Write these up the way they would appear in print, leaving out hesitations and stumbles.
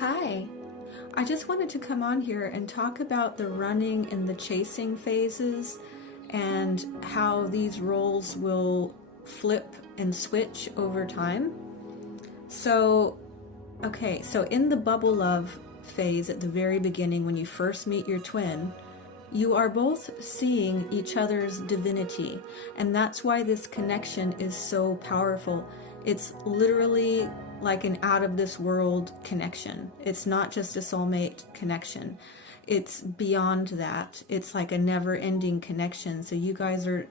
Hi, I just wanted to come on here and talk about the running and the chasing phases and how these roles will flip and switch over time. So, so in the bubble love phase at the very beginning, when you first meet your twin, you are both seeing each other's divinity, and that's why this connection is so powerful. It's literally like an out of this world connection. It's not just a soulmate connection. It's beyond that. It's like a never ending connection. So you guys are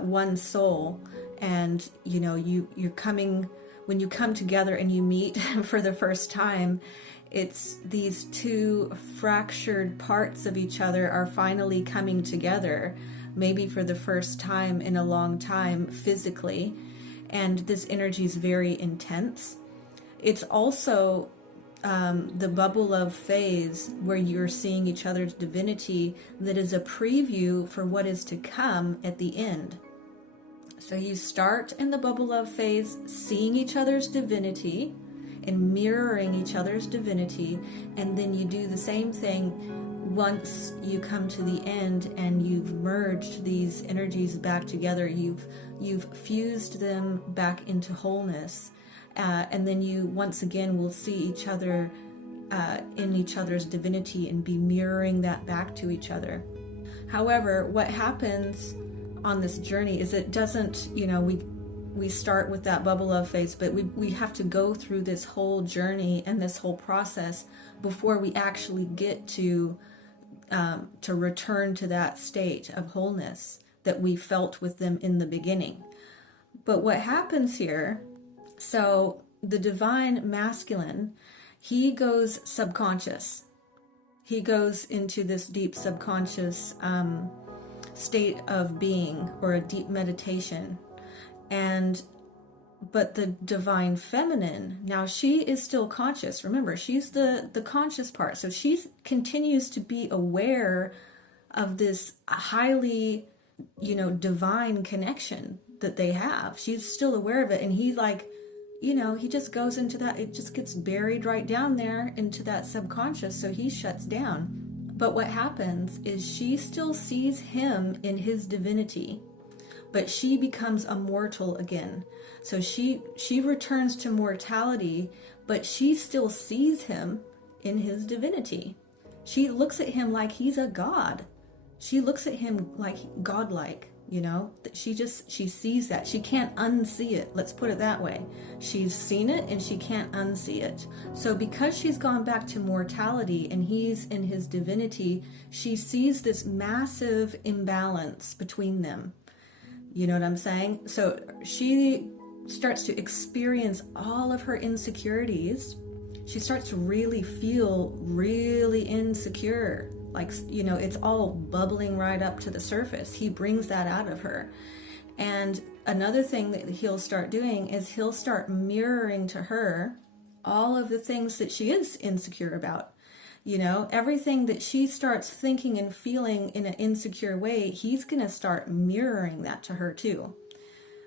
one soul, and you're coming, when you come together and you meet for the first time, it's these two fractured parts of each other are finally coming together, maybe for the first time in a long time physically, and this energy is very intense. It's also the bubble love phase where you're seeing each other's divinity that is a preview for what is to come at the end. So you start in the bubble love phase seeing each other's divinity and mirroring each other's divinity, and then you do the same thing once you come to the end and you've merged these energies back together. You've fused them back into wholeness, and then you once again will see each other in each other's divinity and be mirroring that back to each other. However, what happens on this journey is it doesn't, we start with that bubble love phase, but we have to go through this whole journey and this whole process before we actually get to return to that state of wholeness that we felt with them in the beginning. But what happens here, so the divine masculine, he goes subconscious. He goes into this deep subconscious state of being, or a deep meditation. But the divine feminine, now she is still conscious. Remember, she's the conscious part. So she continues to be aware of this highly, divine connection that they have. She's still aware of it. And he he just goes into that, it just gets buried right down there into that subconscious. So he shuts down. But what happens is she still sees him in his divinity, but she becomes a mortal again. So she returns to mortality, but she still sees him in his divinity. She looks at him like he's a god. She looks at him like godlike, she sees that. She can't unsee it. Let's put it that way. She's seen it and she can't unsee it. So because she's gone back to mortality and he's in his divinity, she sees this massive imbalance between them. You know what I'm saying? So she starts to experience all of her insecurities. She starts to really feel really insecure. Like, it's all bubbling right up to the surface. He brings that out of her. And another thing that he'll start doing is he'll start mirroring to her all of the things that she is insecure about. Everything that she starts thinking and feeling in an insecure way, he's going to start mirroring that to her too.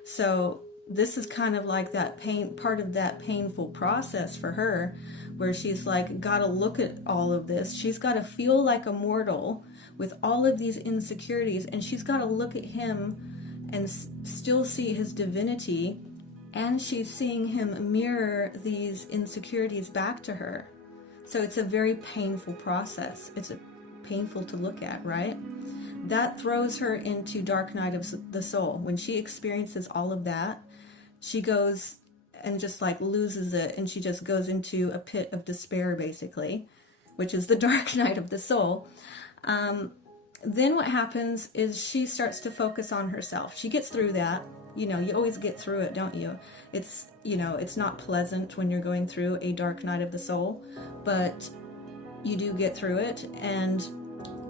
So this is kind of like that part of that painful process for her, where she's like, got to look at all of this. She's got to feel like a mortal with all of these insecurities, and she's got to look at him and still see his divinity, and she's seeing him mirror these insecurities back to her. So it's a very painful process. It's painful to look at, right? That throws her into dark night of the soul. When she experiences all of that, she goes and just loses it, and she just goes into a pit of despair, basically, which is the dark night of the soul. Then what happens is she starts to focus on herself. She gets through that. You always get through it, don't you? It's not pleasant when you're going through a dark night of the soul, but you do get through it, and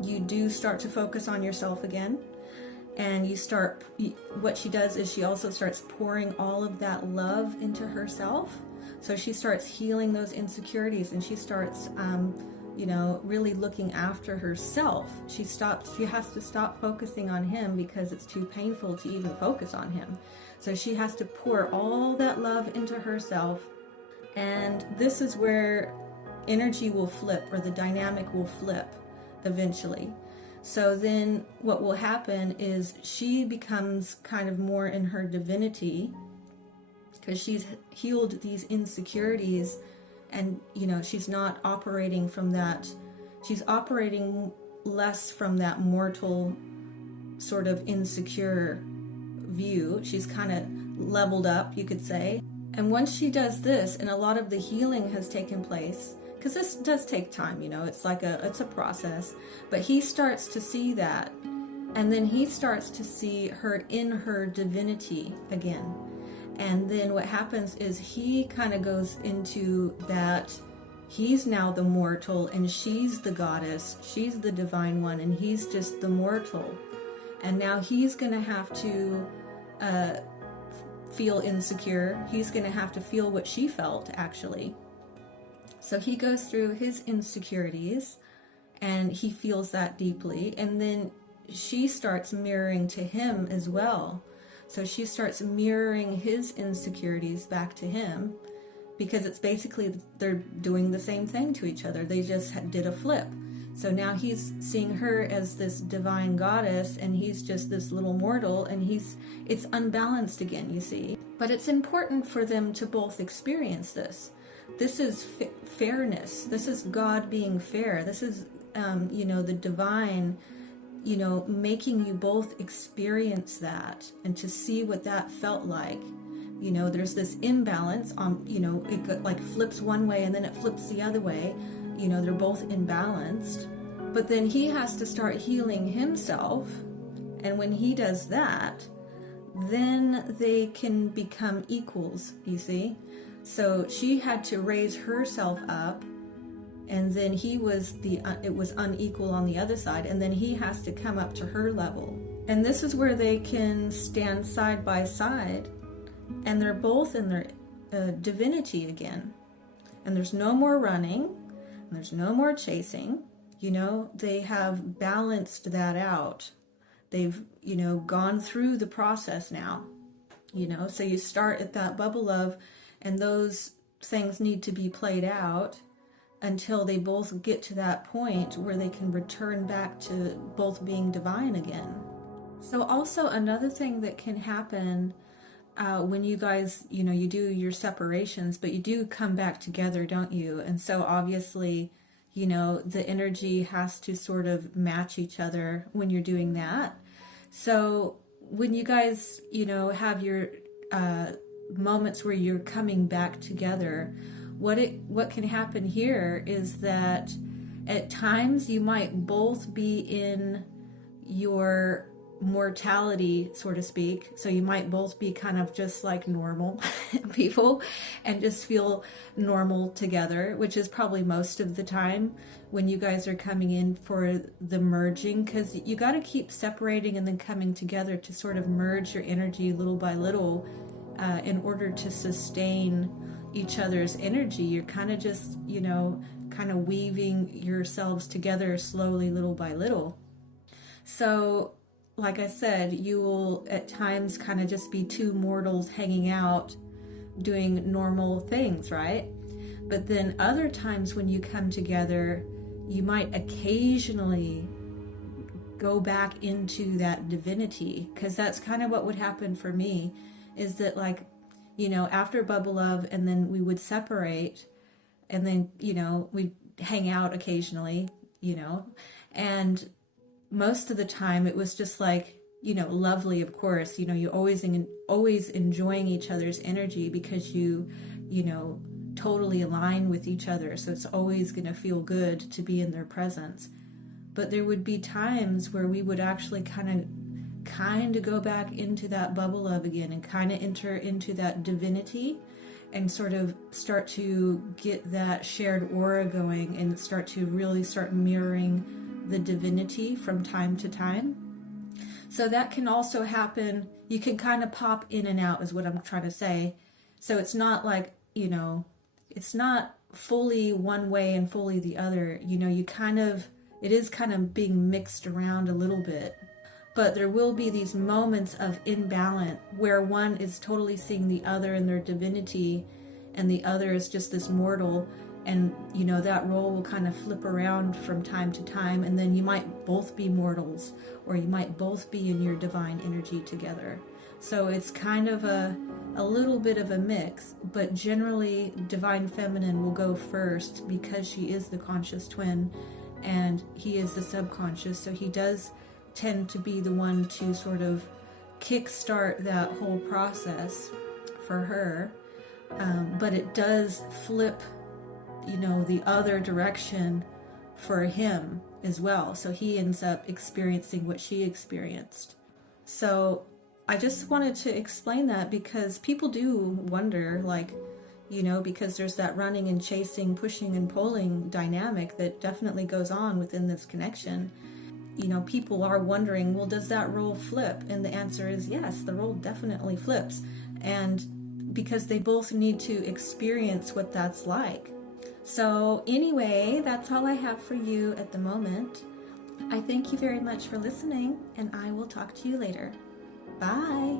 you do start to focus on yourself again. And what she does is she also starts pouring all of that love into herself. So she starts healing those insecurities, and she starts, really looking after herself. She has to stop focusing on him because it's too painful to even focus on him. So she has to pour all that love into herself. And this is where energy will flip, or the dynamic will flip eventually. So then what will happen is she becomes kind of more in her divinity, because she's healed these insecurities, and she's not operating from that. She's operating less from that mortal sort of insecure view. She's kind of leveled up, you could say. And once she does this, and a lot of the healing has taken place, because this does take time, it's like it's a process, but he starts to see that, and then he starts to see her in her divinity again. And then what happens is he kind of goes into that he's now the mortal and she's the goddess, she's the divine one, and he's just the mortal. And now he's going to have to feel insecure. He's going to have to feel what she felt, actually. So he goes through his insecurities, and he feels that deeply. And then she starts mirroring to him as well. So she starts mirroring his insecurities back to him, because it's basically they're doing the same thing to each other. They just did a flip. So now he's seeing her as this divine goddess, and he's just this little mortal, and it's unbalanced again, you see. But it's important for them to both experience this. This is fairness. This is God being fair. This is, the divine, making you both experience that and to see what that felt like. There's this imbalance on, it like flips one way and then it flips the other way. They're both imbalanced. But then he has to start healing himself. And when he does that, then they can become equals, you see. So she had to raise herself up, and then it was unequal on the other side, and then he has to come up to her level. And this is where they can stand side by side, and they're both in their divinity again. And there's no more running, and there's no more chasing. They have balanced that out. They've, gone through the process now. So you start at that bubble love, and those things need to be played out until they both get to that point where they can return back to both being divine again. So also another thing that can happen when you guys, you do your separations, but you do come back together, don't you? And so obviously, the energy has to sort of match each other when you're doing that. So when you guys, have your moments where you're coming back together, what can happen here is that at times you might both be in your mortality, so to speak. So you might both be kind of just like normal people and just feel normal together, which is probably most of the time when you guys are coming in for the merging, because you got to keep separating and then coming together to sort of merge your energy little by little in order to sustain each other's energy. You're kind of just, kind of weaving yourselves together slowly, little by little. So like I said, you will at times kind of just be two mortals hanging out doing normal things, right? But then other times when you come together, you might occasionally go back into that divinity, because that's kind of what would happen for me, is that after Bubble Love, and then we would separate, and then, we'd hang out occasionally, and most of the time it was just lovely, of course, you always enjoying each other's energy, because you totally align with each other. So it's always going to feel good to be in their presence. But there would be times where we would actually kind of go back into that bubble love again and kind of enter into that divinity and sort of start to get that shared aura going and start mirroring the divinity from time to time. So that can also happen. You can kind of pop in and out, is what I'm trying to say. So it's not like, it's not fully one way and fully the other. It is kind of being mixed around a little bit. But there will be these moments of imbalance where one is totally seeing the other in their divinity and the other is just this mortal. And that role will kind of flip around from time to time, and then you might both be mortals, or you might both be in your divine energy together. So it's kind of a little bit of a mix, but generally divine feminine will go first because she is the conscious twin and he is the subconscious. So he does tend to be the one to sort of kickstart that whole process for her. But it does flip, the other direction for him as well. So he ends up experiencing what she experienced. So I just wanted to explain that because people do wonder, like, because there's that running and chasing, pushing and pulling dynamic that definitely goes on within this connection. People are wondering, well, does that role flip? And the answer is yes, the role definitely flips. And because they both need to experience what that's like. So anyway, that's all I have for you at the moment. I thank you very much for listening, and I will talk to you later. Bye.